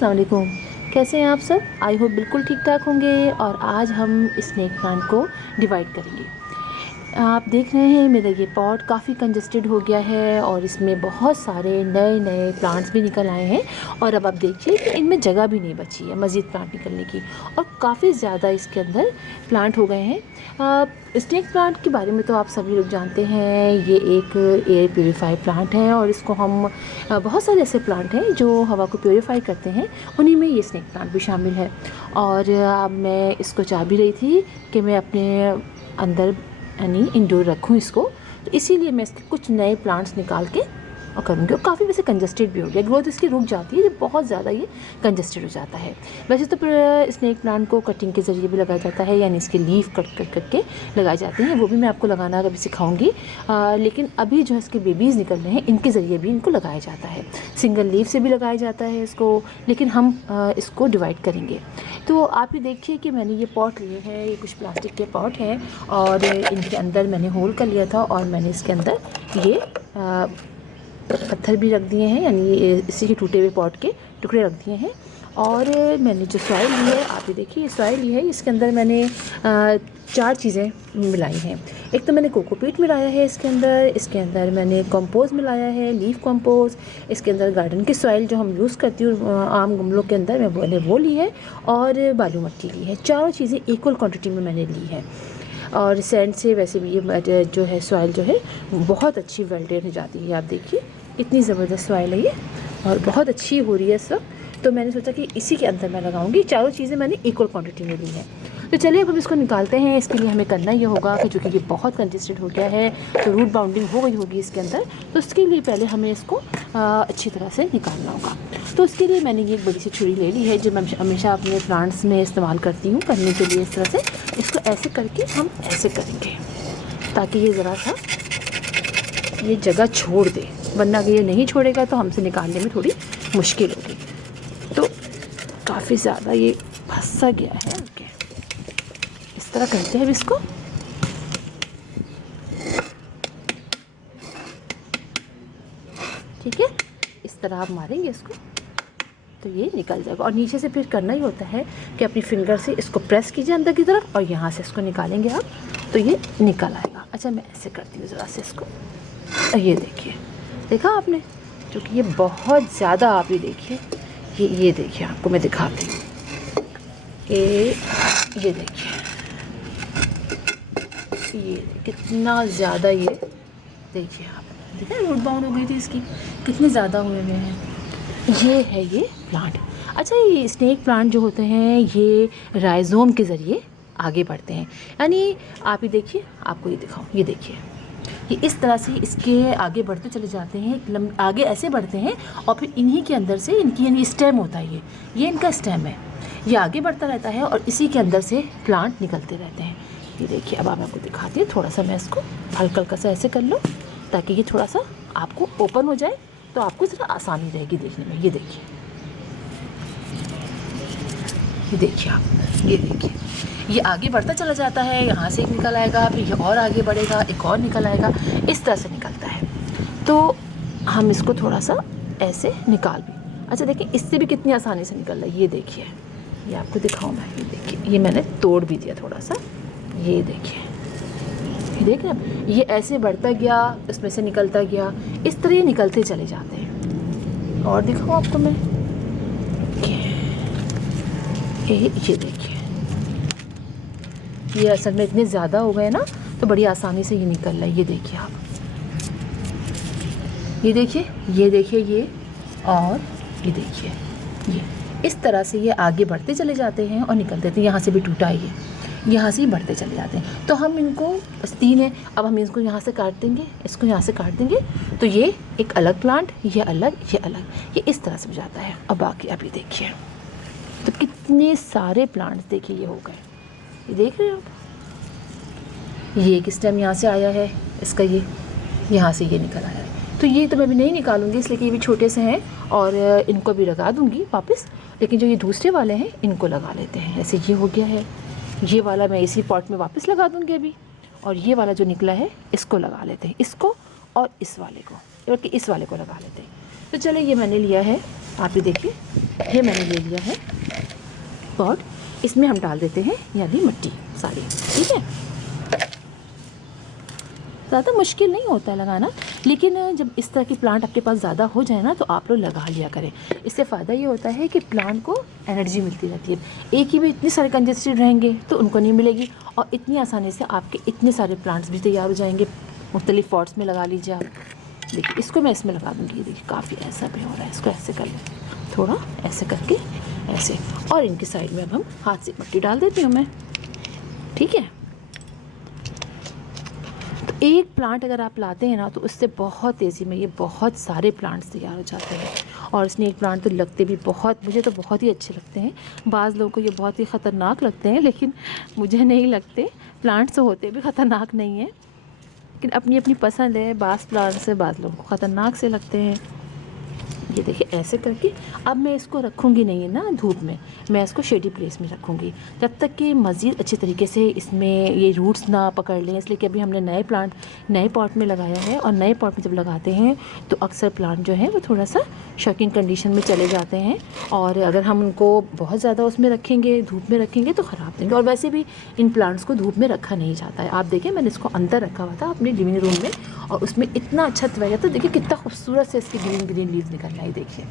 अस्सलाम वालेकुम। कैसे हैं आप सब? आई होप बिल्कुल ठीक ठाक होंगे। और आज हम स्नेक प्लांट को डिवाइड करेंगे। आप देख रहे हैं मेरा ये पॉट काफ़ी कंजस्टेड हो गया है और इसमें बहुत सारे नए नए प्लांट्स भी निकल आए हैं। और अब आप देखिए कि इनमें जगह भी नहीं बची है मज़ीद प्लांट निकलने की, और काफ़ी ज़्यादा इसके अंदर प्लांट हो गए हैं। स्नेक प्लांट के बारे में तो आप सभी लोग जानते हैं, ये एक एयर प्योरीफाई प्लांट है और इसको हम बहुत सारे ऐसे प्लांट हैं जो हवा को प्योरीफाई करते हैं, उन्हीं में ये स्नेक प्लांट भी शामिल है। और अब मैं इसको चाह भी रही थी कि मैं अपने अंदर यानी इंडोर रखूँ इसको, तो इसीलिए मैं इसके कुछ नए प्लांट्स निकाल के और करूँगी। और काफ़ी वैसे कंजस्टेड भी हो गया, ग्रोथ इसकी रुक जाती है जब बहुत ज़्यादा ये कंजस्टेड हो जाता है। वैसे तो स्नेक प्लांट को कटिंग के ज़रिए भी लगाया जाता है, यानी इसके लीफ कट करके लगाए जाते हैं, वो भी मैं आपको लगाना कभी सिखाऊंगी। लेकिन अभी जो है इसके बेबीज़ निकल रहे हैं, इनके ज़रिए भी इनको लगाया जाता है। सिंगल लीफ से भी लगाया जाता है इसको, लेकिन हम इसको डिवाइड करेंगे। तो आप ये देखिए कि मैंने ये पॉट लिए हैं, ये कुछ प्लास्टिक के पॉट हैं और इनके अंदर मैंने होल कर लिया था और मैंने इसके अंदर ये पत्थर भी रख दिए हैं, यानी इसी के टूटे हुए पॉट के टुकड़े रख दिए हैं। और मैंने जो सॉइल ली है, आप ये देखिए, ये सॉइल ली है, इसके अंदर मैंने 4 चीज़ें मिलाई हैं। एक तो मैंने कोकोपीट मिलाया है इसके अंदर मैंने कंपोस्ट मिलाया है, लीफ कंपोस्ट। इसके अंदर गार्डन की सॉइल जो हम यूज़ करती हूँ आम गमलों के अंदर, मैंने वो ली है, और बालू मिट्टी ली है। चारों चीज़ें इक्वल क्वांटिटी में मैंने ली है। और सैंड से वैसे भी ये जो है सॉइल जो है बहुत अच्छी वेल्डेड हो जाती है। आप देखिए इतनी ज़बरदस्त सॉइल है ये और बहुत अच्छी हो रही है इस वक्त। तो मैंने सोचा कि इसी के अंदर मैं लगाऊंगी। चारों चीज़ें मैंने इक्वल क्वांटिटी में ली हैं। तो चलिए अब हम इसको निकालते हैं। इसके लिए हमें करना ये होगा कि चूँकि ये बहुत कंजस्टेड हो गया है तो रूट बाउंडिंग हो गई होगी इसके अंदर, तो उसके लिए पहले हमें इसको अच्छी तरह से निकालना होगा। तो उसके लिए मैंने ये एक बड़ी सी छुरी ले ली है जो मैं हमेशा अपने प्लांट्स में इस्तेमाल करती हूँ करने के लिए। इस तरह से इसको ऐसे करके हम ऐसे करेंगे ताकि ये ज़रा सा ये जगह छोड़ दे, वरना अगर ये नहीं छोड़ेगा तो हमसे निकालने में थोड़ी मुश्किल होगी। तो काफ़ी ज़्यादा ये फंसा गया है। ओके, इस तरह करते हैं अब इसको। ठीक है, इस तरह आप मारेंगे इसको तो ये निकल जाएगा। और नीचे से फिर करना ही होता है कि अपनी फिंगर से इसको प्रेस कीजिए अंदर की तरफ और यहाँ से इसको निकालेंगे आप तो ये निकल आएगा। अच्छा, मैं ऐसे करती हूँ ज़रा से इसको। ये देखिए, देखा आपने, क्योंकि ये बहुत ज़्यादा, आप ये देखिए, ये देखिए, आपको मैं दिखाती हूँ। ये देखिए, ये कितना ज़्यादा, ये देखिए आप, देखिए रूट बाउंड हो गई थी इसकी, कितने ज़्यादा हुए हुए हैं। ये है ये प्लांट। अच्छा, ये स्नेक प्लांट जो होते हैं ये राइजोम के ज़रिए आगे बढ़ते हैं। यानी आप ये देखिए, आपको ये दिखाऊँ, ये देखिए, ये इस तरह से इसके आगे बढ़ते चले जाते हैं, आगे ऐसे बढ़ते हैं और फिर इन्हीं के अंदर से इनकी यानी स्टेम होता है, ये इनका स्टेम है, ये आगे बढ़ता रहता है और इसी के अंदर से प्लांट निकलते रहते हैं। ये देखिए, अब आप आपको दिखाती हूँ, थोड़ा सा मैं इसको हल्का हल्का सा ऐसे कर लूँ ताकि ये थोड़ा सा आपको ओपन हो जाए तो आपको ज़रा आसानी रहेगी देखने में। ये देखिए, ये देखिए आप, ये देखिए, ये आगे बढ़ता चला जाता है, यहाँ से एक निकल आएगा, फिर ये और आगे बढ़ेगा, एक और निकल आएगा, इस तरह से निकलता है। तो हम इसको थोड़ा सा ऐसे निकाल भी, अच्छा देखिए, इससे भी कितनी आसानी से निकल रहा है। ये देखिए, ये आपको दिखाऊँ मैं, ये देखिए, ये मैंने तोड़ भी दिया थोड़ा सा। ये देखिए, ये देख रहे हैं, ये ऐसे बढ़ता गया, इसमें से निकलता गया, इस तरह ये निकलते चले जाते हैं। और दिखाऊँ आपको मैं, ये देखिए, ये असल में इतने ज़्यादा हो गए ना तो बड़ी आसानी से ये निकल रहा है। ये देखिए आप, ये देखिए, ये देखिए, ये और ये देखिए, ये इस तरह से ये आगे बढ़ते चले जाते हैं और निकल देते हैं। यहाँ से भी टूटा है, ये यहाँ से ही बढ़ते चले जाते हैं। तो हम इनको बस 3 है, अब हम इसको यहाँ से काट देंगे, इसको यहाँ से काट देंगे तो ये एक अलग प्लांट, ये अलग, ये अलग, ये इस तरह से हो जाता है। अब बाकी आप ये देखिए, तो कितने सारे प्लांट्स देखिए ये हो गए, ये देख रहे हो आप। ये एक स्टेम यहाँ से आया है इसका, ये यहाँ से ये निकल आया है। तो ये तो मैं भी नहीं निकालूंगी इसलिए कि ये भी छोटे से हैं और इनको भी लगा दूंगी वापस। लेकिन जो ये दूसरे वाले हैं इनको लगा लेते हैं। जैसे ये हो गया है, ये वाला मैं इसी पॉट में वापस लगा दूंगी अभी, और ये वाला जो निकला है इसको लगा लेते हैं, इसको और इस वाले को, बल्कि इस वाले को लगा लेते हैं। तो चलो ये मैंने लिया है, आप ये देखिए, ये मैंने ले लिया है पॉट। इसमें हम डाल देते हैं यानी मिट्टी सारी, ठीक है। ज़्यादा मुश्किल नहीं होता है लगाना, लेकिन जब इस तरह की प्लांट आपके पास ज़्यादा हो जाए ना तो आप लोग लगा लिया करें। इससे फ़ायदा ये होता है कि प्लांट को एनर्जी मिलती रहती है। एक ही में इतने सारे कंजेस्टेड रहेंगे तो उनको नहीं मिलेगी, और इतनी आसानी से आपके इतने सारे प्लांट्स भी तैयार हो जाएंगे। मुख्तलिफ पॉट्स में लगा लीजिए आप। देखिए इसको मैं इसमें लगा दूँगी, देखिए काफ़ी ऐसा भी हो रहा है, इसको ऐसे कर लें, थोड़ा ऐसे करके ऐसे, और इनकी साइड में अब हम हाथ से मिट्टी डाल देती हूँ मैं, ठीक है। तो एक प्लांट अगर आप लाते हैं ना तो उससे बहुत तेज़ी में ये बहुत सारे प्लांट्स तैयार हो जाते हैं। और स्नेक प्लांट तो लगते भी बहुत, मुझे तो बहुत ही अच्छे लगते हैं। बाज़ लोगों को ये बहुत ही ख़तरनाक लगते हैं, लेकिन मुझे नहीं लगते। प्लांट्स तो होते भी ख़तरनाक नहीं हैं, लेकिन अपनी अपनी पसंद है। बाज़ प्लांट से बाज़ लोगों को ख़तरनाक से लगते हैं। ये देखिए ऐसे करके अब मैं इसको रखूँगी नहीं है ना धूप में, मैं इसको शेडी प्लेस में रखूँगी जब तक कि मज़ीद अच्छे तरीके से इसमें ये रूट्स ना पकड़ लें। इसलिए कि अभी हमने नए प्लांट नए पॉट में लगाया है, और नए पॉट में जब लगाते हैं तो अक्सर प्लांट जो है वो थोड़ा सा शॉकिंग कंडीशन में चले जाते हैं, और अगर हम उनको बहुत ज़्यादा उसमें रखेंगे, धूप में रखेंगे तो ख़राब देंगे। और वैसे भी इन प्लांट्स को धूप में रखा नहीं जाता है। आप देखिए मैंने इसको अंदर रखा हुआ था अपने लिविंग रूम में, और उसमें इतना अच्छा तैयार था। देखिए कितना खूबसूरत से इसके ग्रीन ग्रीन लीव्स निकल रहे हैं, देखिए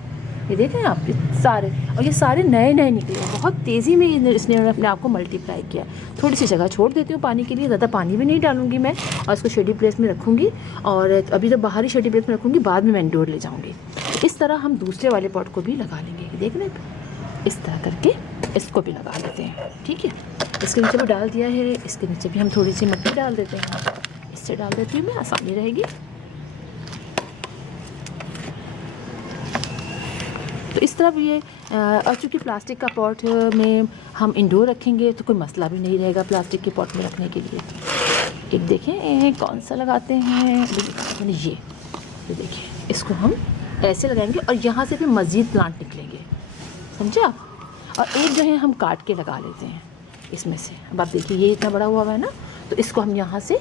ये देखें आप सारे, और ये सारे नए नए निकले हैं। बहुत तेज़ी में इसने अपने आप को मल्टीप्लाई किया। थोड़ी सी जगह छोड़ देती हूँ पानी के लिए, ज़्यादा पानी भी नहीं डालूंगी मैं, और इसको शेडी प्लेस में रखूँगी। और अभी तो बाहरी शेडी प्लेस में रखूँगी, बाद में मैं इंडोर ले जाऊँगी। इस तरह हम दूसरे वाले पॉट को भी लगा लेंगे, देख रहे हैं, इस तरह करके इसको भी लगा लेते हैं, ठीक है। इसके नीचे भी डाल दिया है, इसके नीचे भी हम थोड़ी सी मिट्टी डाल देते हैं, इससे डाल देती हूँ मैं, आसानी रहेगी। तो इस तरह ये और चूँकि प्लास्टिक का पॉट में हम इंडोर रखेंगे तो कोई मसला भी नहीं रहेगा प्लास्टिक के पॉट में रखने के लिए। एक देखें कौन सा लगाते हैं, मैंने ये देखिए, इसको हम ऐसे लगाएंगे और यहाँ से भी मज़ीद प्लांट निकलेंगे, समझे आप। और एक जो है हम काट के लगा लेते हैं इसमें से। अब आप देखिए ये इतना बड़ा हुआ है ना, तो इसको हम यहाँ से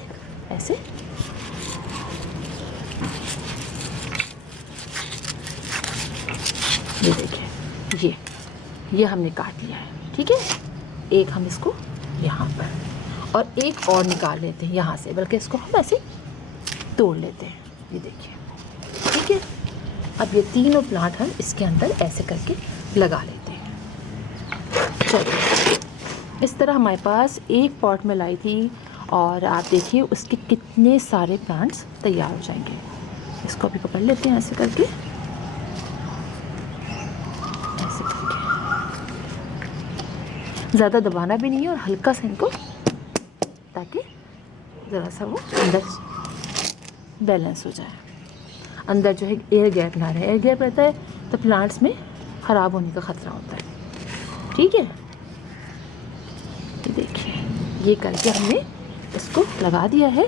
ऐसे ये देखिए, ये हमने काट लिया है, ठीक है। एक हम इसको यहाँ पर, और एक और निकाल लेते हैं यहाँ से, बल्कि इसको हम ऐसे तोड़ लेते हैं, ये देखिए, ठीक है। अब ये तीनों प्लांट हम इसके अंदर ऐसे करके लगा लेते हैं। चलिए, इस तरह हमारे पास एक पॉट में लाई थी, और आप देखिए उसके कितने सारे प्लांट्स तैयार हो जाएंगे। इसको भी पकड़ लेते हैं ऐसे करके, ऐसे करके, ज़्यादा दबाना भी नहीं है, और हल्का सा इनको, ताकि ज़रा सा वो अंदर बैलेंस हो जाए। अंदर जो है एयर गैप ना रहे, एयर गैप रहता है तो प्लांट्स में ख़राब होने का ख़तरा होता है, ठीक है। देखिए ये करके हमने इसको लगा दिया है।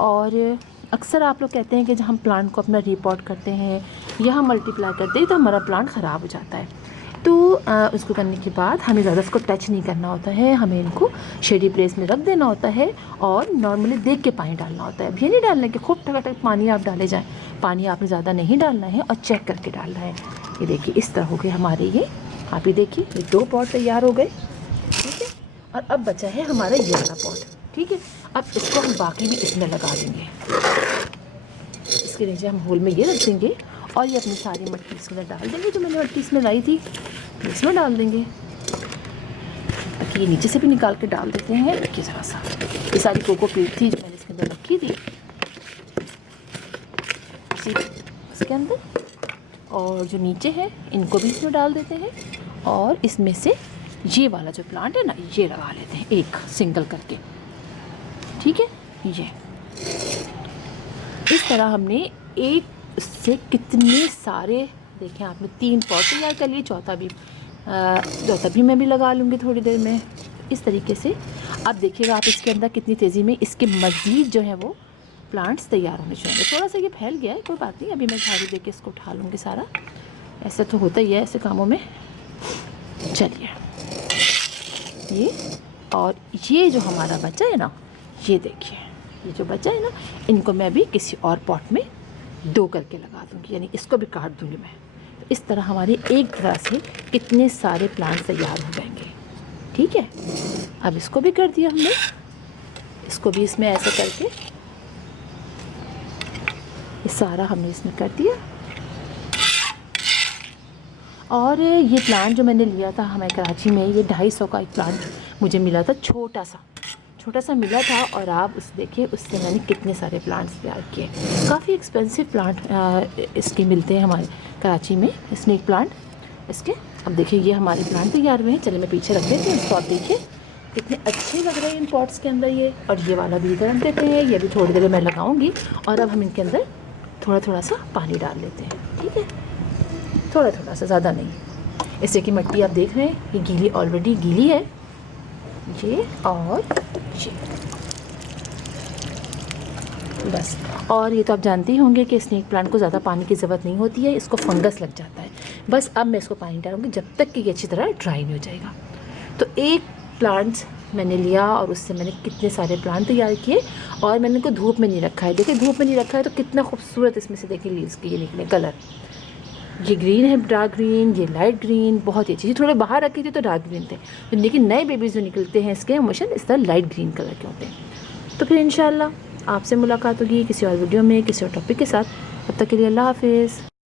और अक्सर आप लोग कहते हैं कि जब हम प्लांट को अपना रिपोर्ट करते हैं या हम मल्टीप्लाई करते हैं तो हमारा प्लांट ख़राब हो जाता है। तो उसको करने के बाद हमें ज़्यादा इसको टच नहीं करना होता है, हमें इनको शेडी प्लेस में रख देना होता है, और नॉर्मली देख के पानी डालना होता है। अब ये नहीं डालना कि खूब टकाटक पानी आप डाले जाएँ, पानी आपने ज़्यादा नहीं डालना है, और चेक करके डालना है। ये देखिए इस तरह हो गए हमारे ये, आप ही देखिए ये 2 पॉट तैयार हो गए, ठीक है। और अब बचा है हमारा ये वाला पॉट, ठीक है। अब इसको हम बाकी भी इसमें लगा देंगे, इसके नीचे हम होल में ये रख देंगे, और ये अपनी सारी मिट्टी इसके अंदर डाल देंगे। जो मैंने मिट्टी इसमें लाई थी इसमें डाल देंगे, ताकि ये नीचे से भी निकाल के डाल देते हैं। देखिए ज़रा सा, ये सारी कोकोपीट थी जो मैंने इसके अंदर रखी थी इसके अंदर, और जो नीचे है इनको भी इसमें डाल देते हैं, और इसमें से ये वाला जो प्लांट है ना ये लगा लेते हैं एक सिंगल करके, ठीक है। ये इस तरह हमने एक से कितने सारे, देखें आपने 3 पॉट तैयार कर लिए, चौथा भी मैं भी लगा लूँगी थोड़ी देर में। इस तरीके से अब देखिएगा आप इसके अंदर कितनी तेज़ी में इसके मज़ीद जो है वो प्लांट्स तैयार होने चाहिए। थोड़ा सा ये फैल गया है, कोई बात नहीं, अभी मैं झाड़ू दे के इसको उठा लूँगी सारा। ऐसा तो होता ही है ऐसे कामों में। चलिए ये, और ये जो हमारा बचा है ना, ये देखिए ये जो बचा है ना, इनको मैं अभी किसी और पॉट में 2 करके लगा दूँगी, यानी इसको भी काट दूँगी मैं। तो इस तरह हमारे एक तरह से कितने सारे प्लांट्स तैयार हो जाएंगे। ठीक है, अब इसको भी कर दिया हमने, इसको भी इसमें ऐसे करके ये सारा हमने इसमें कर दिया। और ये प्लांट जो मैंने लिया था हमें कराची में, ये 250 का एक प्लांट मुझे मिला था, छोटा सा मिला था। और आप उस देखिए उससे मैंने कितने सारे प्लांट्स तैयार किए। काफ़ी एक्सपेंसिव प्लांट इसके मिलते हैं हमारे कराची में, स्नेक प्लांट इसके। अब देखिए ये हमारे प्लांट तैयार हुए हैं। चलिए मैं पीछे रख देती हूँ इसको, आप देखिए कितने अच्छे लग रहे हैं इन पॉट्स के अंदर ये। और ये वाला भी इधर रख देते हैं, ये भी थोड़ी देर में मैं लगाऊंगी। और अब हम इनके अंदर थोड़ा सा पानी डाल लेते हैं। ठीक है, थोड़ा सा, ज़्यादा नहीं। इससे कि मिट्टी आप देख रहे हैं ये गीली, ऑलरेडी गीली है ये, और ये बस। और ये तो आप जानते ही होंगे कि स्नेक प्लांट को ज़्यादा पानी की ज़रूरत नहीं होती है, इसको फंगस लग जाता है। बस अब मैं इसको पानी डालूँगी जब तक कि ये अच्छी तरह ड्राई नहीं हो जाएगा। तो एक प्लांट्स मैंने लिया और उससे मैंने कितने सारे प्लांट तैयार किए। और मैंने इनको धूप में नहीं रखा है। देखिए धूप में नहीं रखा है तो कितना खूबसूरत इसमें से देखिए लीव्स के ये निकले कलर। ये ग्रीन है, डार्क ग्रीन, ये लाइट ग्रीन, बहुत ही अच्छी। ये थोड़े बाहर रखे थे तो डार्क ग्रीन थे, लेकिन नए बेबीज़ जो निकलते हैं इसके हमेशा इस तरह लाइट ग्रीन कलर के होते हैं। तो फिर इंशाल्लाह आपसे मुलाकात होगी किसी और वीडियो में किसी और टॉपिक के साथ। तब तक के लिए अल्लाह हाफिज़।